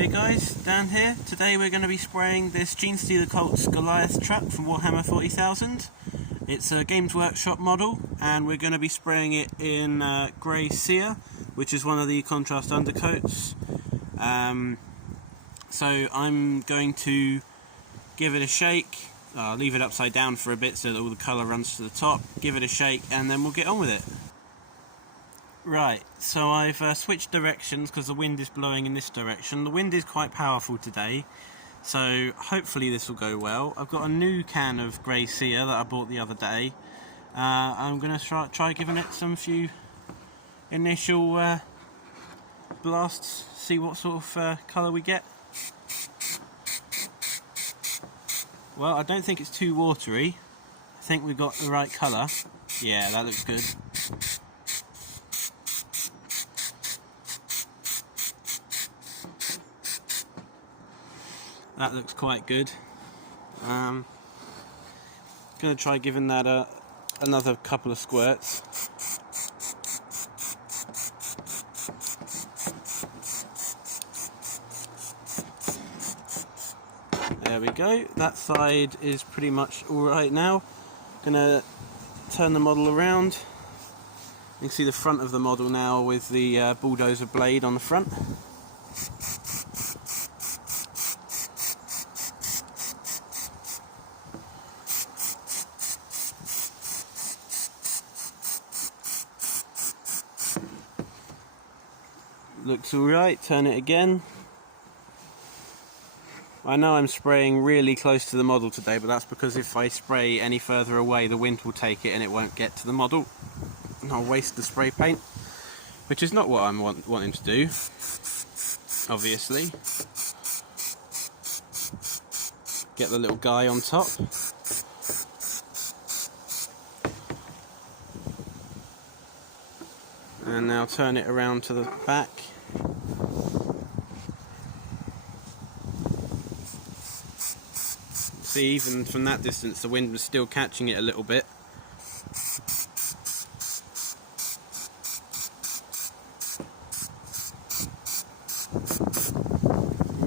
Hey guys, Dan here. Today we're going to be spraying this genestealer Colt's Golliath truck from Warhammer 40,000. It's a Games Workshop model, and we're going to be spraying it in grey cere, which is one of the contrast undercoats. So I'm going to give it a shake. I'll leave it upside down for a bit so that all the colour runs to the top. Give it a shake and then we'll get on with it. Right, so I've switched directions because the wind is blowing in this direction. The wind is quite powerful today, so hopefully this will go well. I've got a new can of grey cere that I bought the other day. I'm going to try giving it some few initial blasts, see what sort of colour we get. Well, I don't think it's too watery. I think we've got the right colour. Yeah, that looks good. That looks quite good. Going to try giving that another couple of squirts. There we go. That side is pretty much all right now. Going to turn the model around. You can see the front of the model now with the bulldozer blade on the front. Looks alright, turn it again. I know I'm spraying really close to the model today, but that's because if I spray any further away the wind will take it and it won't get to the model and I'll waste the spray paint, which is not what I'm wanting to do, obviously. Get the little guy on top. And now turn it around to the back. See, even from that distance the wind was still catching it a little bit.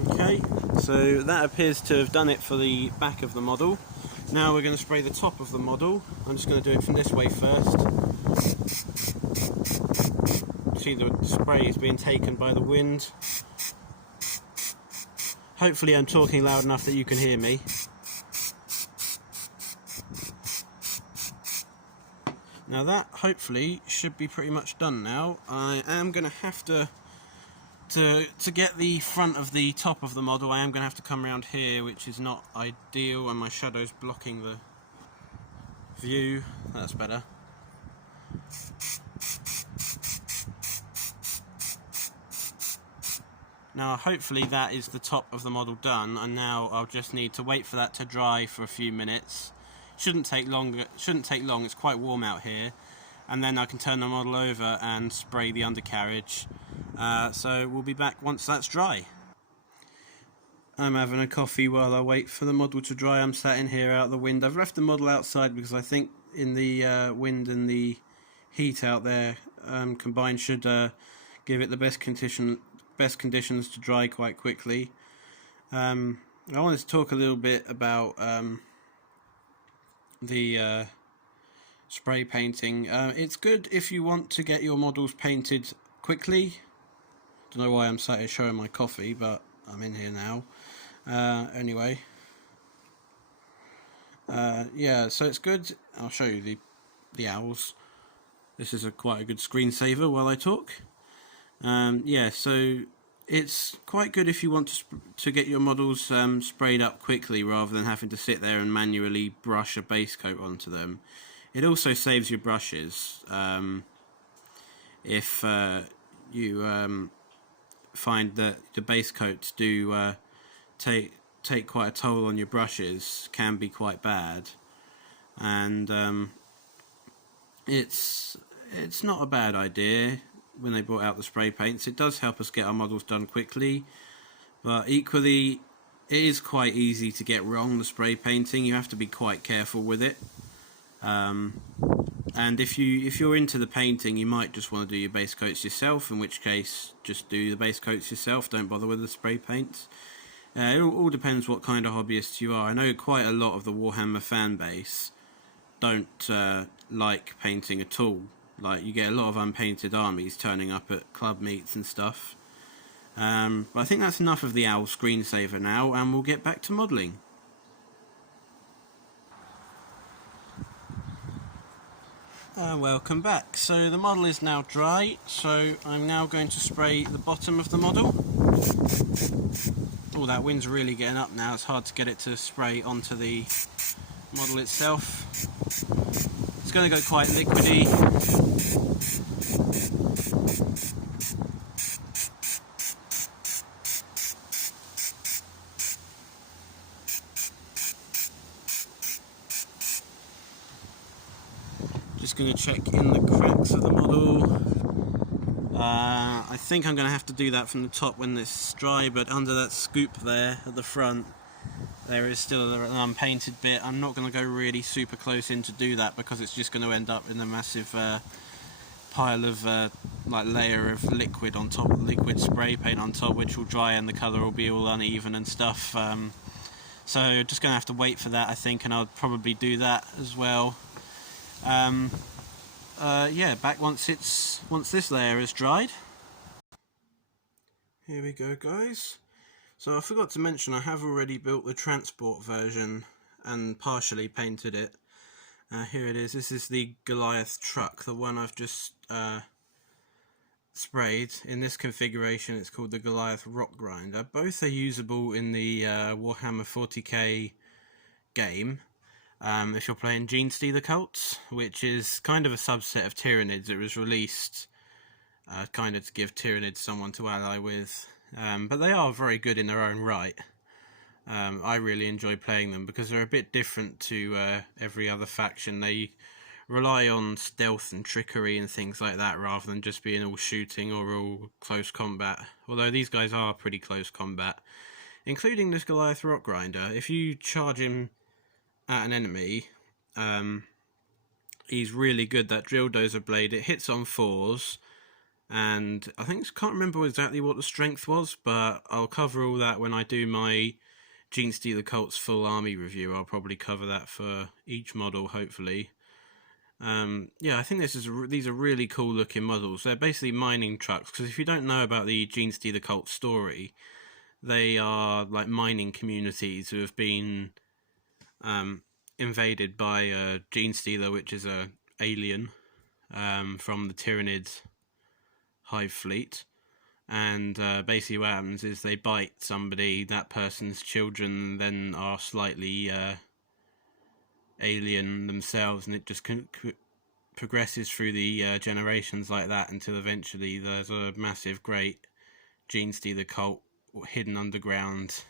Okay, so that appears to have done it for the back of the model. Now we're going to spray the top of the model. I'm just going to do it from this way first. See, the spray is being taken by the wind. Hopefully I'm talking loud enough that you can hear me. Now that hopefully should be pretty much done now. I am going to have to get the front of the top of the model, I am going to have to come around here, which is not ideal, and my shadow's blocking the view. That's better. Now hopefully that is the top of the model done, and now I'll just need to wait for that to dry for a few minutes. Shouldn't take long, it's quite warm out here, and then I can turn the model over and spray the undercarriage. So we'll be back once that's dry. I'm having a coffee while I wait for the model to dry. I'm sat in here out the wind. I've left the model outside because I think in the wind and the heat out there combined should give it the best conditions to dry quite quickly. I wanted to talk a little bit about the spray painting. It's good if you want to get your models painted quickly. Don't know why I'm sat here showing my coffee, but I'm in here now. Anyway, yeah, so it's good. I'll show you the owls. This is quite a good screensaver while I talk. Yeah, so it's quite good if you want to get your models sprayed up quickly rather than having to sit there and manually brush a base coat onto them. It also saves your brushes. If you find that the base coats do take quite a toll on your brushes, can be quite bad, and it's not a bad idea when they brought out the spray paints. It does help us get our models done quickly, but equally it is quite easy to get wrong, the spray painting. You have to be quite careful with it. And if you're into the painting, you might just want to do your base coats yourself, in which case just do the base coats yourself, don't bother with the spray paints. It all depends what kind of hobbyist you are. I know quite a lot of the Warhammer fan base don't like painting at all. Like, you get a lot of unpainted armies turning up at club meets and stuff. But I think that's enough of the owl screensaver now, and we'll get back to modelling. Welcome back. So the model is now dry, so I'm now going to spray the bottom of the model. Oh, that wind's really getting up now. It's hard to get it to spray onto the model itself. It's going to go quite liquidy. Just going to check in the cracks of the model. I think I'm going to have to do that from the top when it's dry, but under that scoop there at the front there is still an unpainted bit. I'm not going to go really super close in to do that because it's just going to end up in a massive pile of like layer of liquid on top, liquid spray paint on top, which will dry and the colour will be all uneven and stuff. So just going to have to wait for that, I think, and I'll probably do that as well. Yeah, back once this layer is dried. Here we go, guys. So I forgot to mention I have already built the transport version and partially painted it. Here it is. This is the Golliath truck, the one I've just sprayed. In this configuration it's called the Golliath rock grinder. Both are usable in the Warhammer 40k game. If you're playing genestealer cults, which is kind of a subset of Tyranids. It was released kind of to give Tyranids someone to ally with, but they are very good in their own right. I really enjoy playing them because they're a bit different to every other faction. They rely on stealth and trickery and things like that rather than just being all shooting or all close combat, although these guys are pretty close combat, including this Golliath rock grinder. If you charge him at an enemy, he's really good. That drill dozer blade, it hits on 4s, and I can't remember exactly what the strength was, but I'll cover all that when I do my genestealer cults full army review. I'll probably cover that for each model, hopefully. Yeah, I think these are really cool looking models. They're basically mining trucks, because if you don't know about the genestealer cult story, they are like mining communities who have been invaded by a genestealer, which is a alien from the Tyranids hive fleet, and basically what happens is they bite somebody, that person's children then are slightly alien themselves, and it just progresses through the generations like that until eventually there's a massive great genestealer cult hidden underground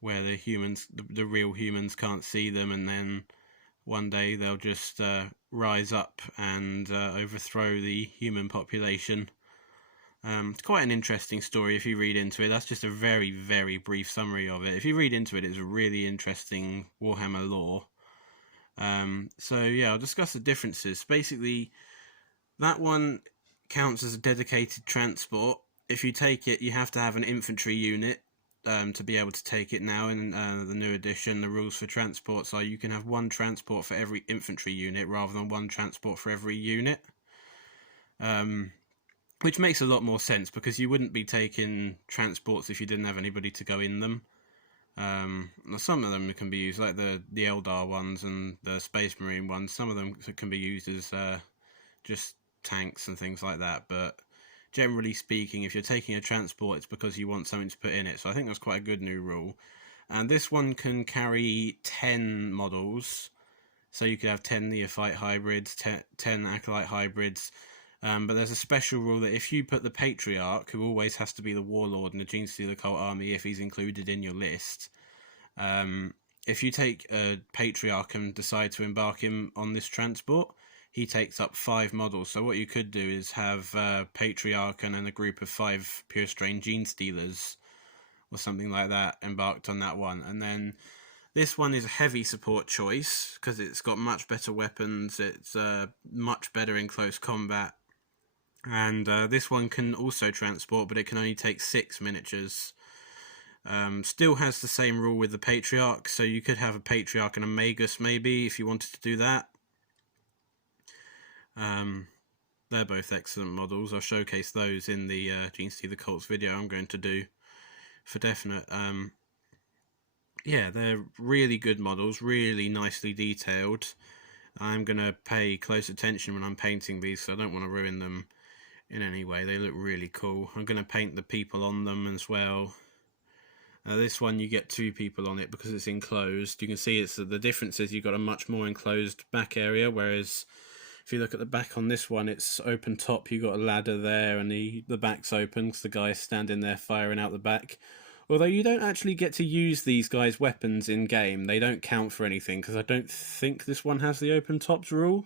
where the real humans can't see them, and then one day they'll just rise up and overthrow the human population. It's quite an interesting story if you read into it. That's just a very, very brief summary of it. If you read into it, it's a really interesting Warhammer lore. So yeah, I'll discuss the differences. Basically, that one counts as a dedicated transport. If you take it, you have to have an infantry unit to be able to take it now. In the new edition, the rules for transports are you can have one transport for every infantry unit rather than one transport for every unit, which makes a lot more sense because you wouldn't be taking transports if you didn't have anybody to go in them. Some of them can be used, like the Eldar ones and the Space Marine ones. Some of them can be used as just tanks and things like that, but generally speaking, if you're taking a transport, it's because you want something to put in it. So I think that's quite a good new rule. And this one can carry 10 models. So you could have 10 Neophyte hybrids, 10 Acolyte hybrids. But there's a special rule that if you put the Patriarch, who always has to be the Warlord in the genestealer cult army if he's included in your list, if you take a Patriarch and decide to embark him on this transport, he takes up 5 models. So what you could do is have Patriarch and then a group of 5 pure strain genestealers or something like that embarked on that one, and then This one is a heavy support choice because it's got much better weapons, it's much better in close combat, and this one can also transport, but it can only take 6 miniatures. Still has the same rule with the Patriarch, so you could have a Patriarch and a Magus maybe if you wanted to do that. They're both excellent models. I'll showcase those in the Genestealer Cults video I'm going to do for definite. Yeah, they're really good models, really nicely detailed. I'm going to pay close attention when I'm painting these, so I don't want to ruin them in any way. They look really cool. I'm going to paint the people on them as well. This one you get 2 people on it because it's enclosed. You can see it's the difference is you've got a much more enclosed back area, whereas if you look at the back on this one, it's open top. You've got a ladder there, and the back's open because the guy's standing there firing out the back. Although you don't actually get to use these guys' weapons in game. They don't count for anything because I don't think this one has the open tops rule,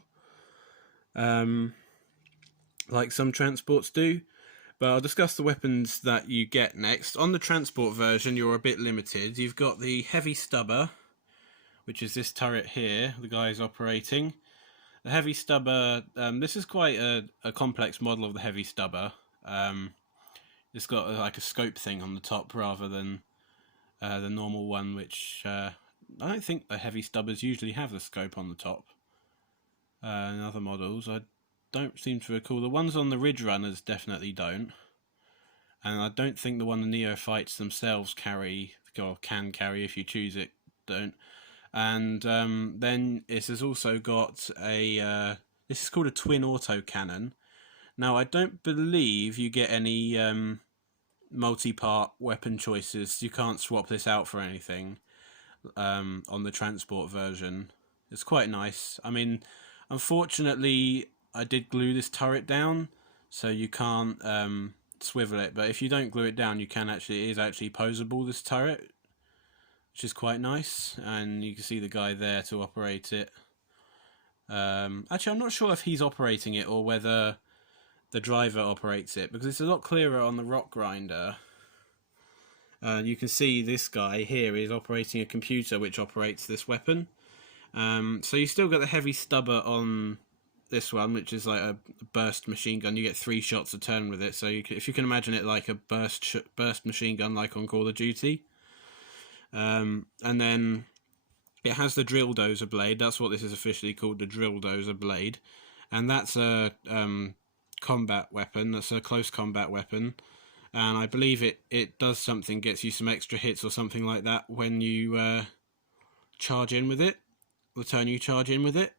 like some transports do. But I'll discuss the weapons that you get next. On the transport version, you're a bit limited. You've got the heavy stubber, which is this turret here the guy's operating. The heavy stubber, this is quite a complex model of the heavy stubber. It's got like a scope thing on the top rather than the normal one, which I don't think the heavy stubbers usually have the scope on the top. In other models, I don't seem to recall. The ones on the Ridge Runners definitely don't. And I don't think the one the Neophytes themselves carry, or can carry if you choose it, don't. And then it has also got a, this is called a twin autocannon. Now I don't believe you get any multi-part weapon choices. You can't swap this out for anything on the transport version. It's quite nice. I mean, unfortunately I did glue this turret down, so you can't swivel it, but if you don't glue it down you can actually, it is actually poseable, this turret, which is quite nice, and you can see the guy there to operate it. Actually, I'm not sure if he's operating it or whether the driver operates it, because it's a lot clearer on the rock grinder. You can see this guy here is operating a computer which operates this weapon. So you still got the heavy stubber on this one, which is like a burst machine gun. You get 3 shots a turn with it, so if you can imagine it like a burst machine gun like on Call of Duty. And then it has the drill dozer blade. That's what this is officially called, the drill dozer blade, and that's a combat weapon. That's a close combat weapon, and I believe it does something, gets you some extra hits or something like that when you charge in with it, the turn you charge in with it.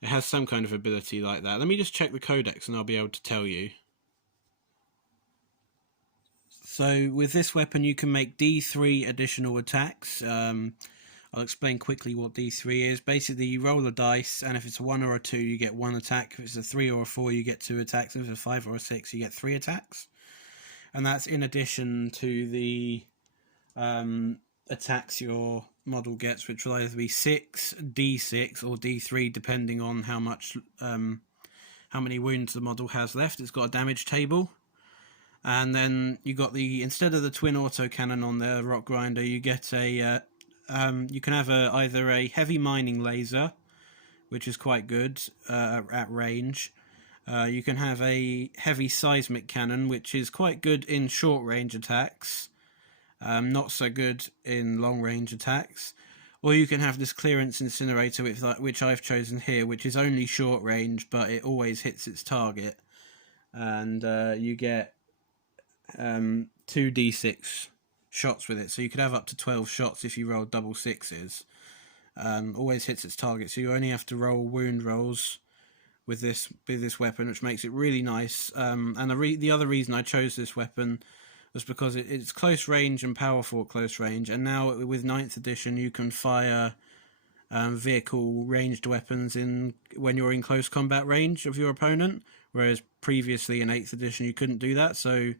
It has some kind of ability like that. Let me just check the codex and I'll be able to tell you. So with this weapon you can make D3 additional attacks. I'll explain quickly what D3 is. Basically you roll the dice, and if it's a 1 or a 2 you get 1 attack. If it's a 3 or a 4 you get 2 attacks. If it's a 5 or a 6 you get 3 attacks. And that's in addition to the attacks your model gets, which will either be 6, D6 or D3 depending on how many wounds the model has left. It's got a damage table. And then you got instead of the twin autocannon on the rock grinder, you get a you can have either a heavy mining laser, which is quite good at range. You can have a heavy seismic cannon, which is quite good in short range attacks, not so good in long range attacks. Or you can have this clearance incinerator, which I've chosen here, which is only short range, but it always hits its target. And you get 2d6 shots with it, so you could have up to 12 shots if you roll double sixes. Always hits its target, so you only have to roll wound rolls with this weapon, which makes it really nice. And the other reason I chose this weapon was because it's close range and powerful at close range, and now with 9th edition you can fire vehicle ranged weapons when you're in close combat range of your opponent, whereas previously in 8th edition you couldn't do that. So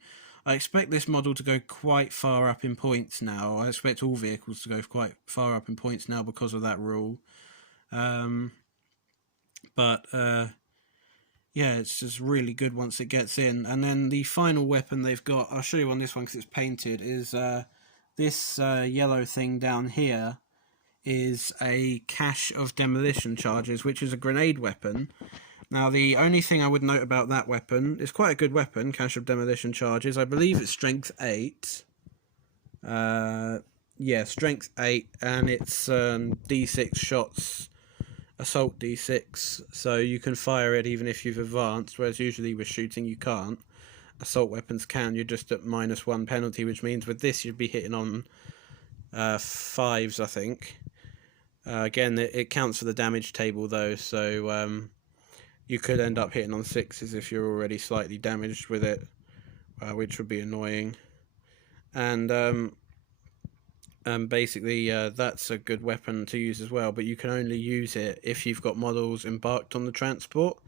I expect this model to go quite far up in points now. I expect all vehicles to go quite far up in points now because of that rule. Yeah, it's just really good once it gets in. And then the final weapon they've got, I'll show you on this one because it's painted, is this yellow thing down here is a cache of demolition charges, which is a grenade weapon. Now, the only thing I would note about that weapon, it's quite a good weapon, cache of demolition charges. I believe it's strength 8. Yeah, strength 8, and it's D6 shots, assault D6, so you can fire it even if you've advanced, whereas usually with shooting you can't. Assault weapons can, you're just at -1 penalty, which means with this you'd be hitting on 5s, I think. Again, it counts for the damage table though, so you could end up hitting on 6s if you're already slightly damaged with it, which would be annoying. And basically that's a good weapon to use as well, but you can only use it if you've got models embarked on the transport.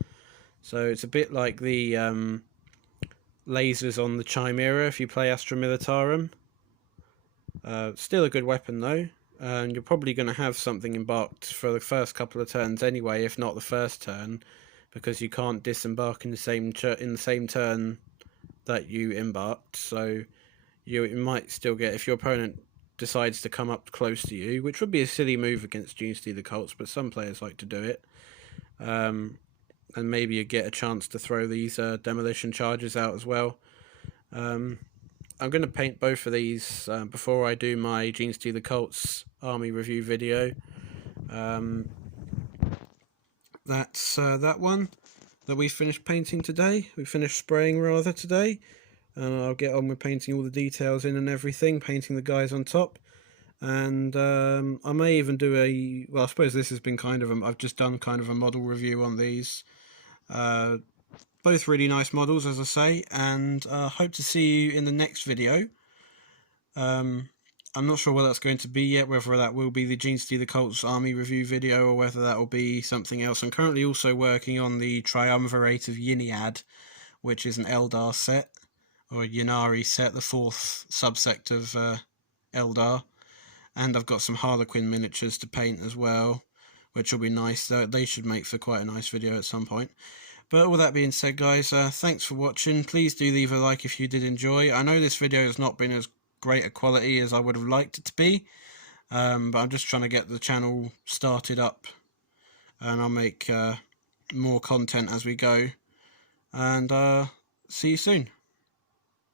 So it's a bit like the lasers on the Chimera if you play Astra Militarum. Still a good weapon though, and you're probably going to have something embarked for the first couple of turns anyway, if not the first turn, because you can't disembark in the same turn that you embarked. So you might still get, if your opponent decides to come up close to you, which would be a silly move against genestealer cults, but some players like to do it, and maybe you get a chance to throw these demolition charges out as well. I'm going to paint both of these before I do my genestealer cults army review video. That's that one that we finished painting today. We finished spraying rather today, and I'll get on with painting all the details in and everything, painting the guys on top. And I may even do well, I suppose this has been kind of I've just done kind of a model review on these. Both really nice models, as I say, and hope to see you in the next video. I'm not sure what that's going to be yet, whether that will be the genestealer cults army review video or whether that will be something else. I'm currently also working on the Triumvirate of Yniad, which is an Eldar set, or a Ynnari set, the 4th subsect of Eldar. And I've got some Harlequin miniatures to paint as well, which will be nice. They should make for quite a nice video at some point. But all that being said, guys, thanks for watching. Please do leave a like if you did enjoy. I know this video has not been as great a quality as I would have liked it to be, but I'm just trying to get the channel started up, and I'll make more content as we go. And see you soon.